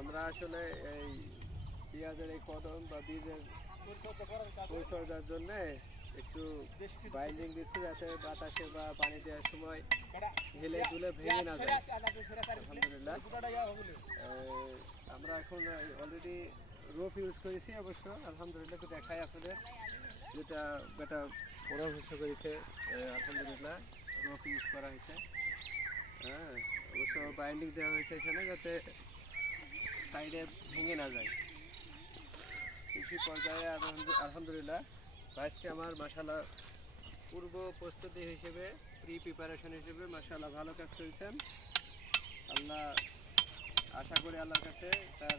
আমরা আসলে এই পেঁয়াজের এই কদম বা বীজের পরিচর্যার জন্য একটু বাইন্ডিং দিচ্ছি যাতে বাতাসে বা পানি দেওয়ার সময় হেলে দুলে ভেঙে না যায়। আলহামদুলিল্লাহ আমরা এখন অলরেডি রোপ ইউজ করেছি অবশ্য। আলহামদুলিল্লাহ একটু দেখাই আপনাদের যেটা পরামর্শ করেছে। আলহামদুলিল্লাহ রোপ ইউজ করা হয়েছে। হ্যাঁ, অবশ্য বাইন্ডিং দেওয়া হয়েছে এখানে যাতে সাইডে ভেঙে না যায়। কৃষি পর্যায়ে আলহামদুলিল্লাহ আজকে আমার মাশাআল্লাহ পূর্ব প্রস্তুতি হিসেবে প্রিপারেশন হিসেবে মাশাআল্লাহ ভালো কাজ করেছেন। আল্লাহ আশা করি আল্লাহর কাছে তার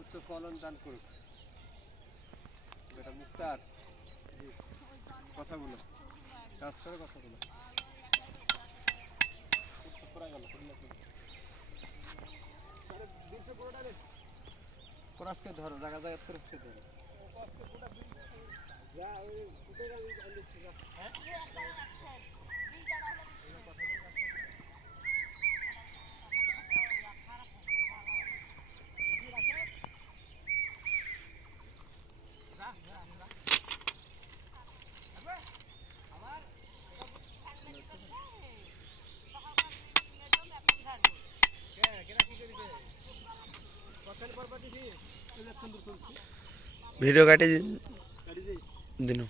উচ্চ ফলন দান করুক। এটা মুক্তার কথাগুলো কাজ করে কথাগুলো পরাজকে ধরো জায়গা জায়গা পরাজকে ধরো ভিডিও কাটি দিন।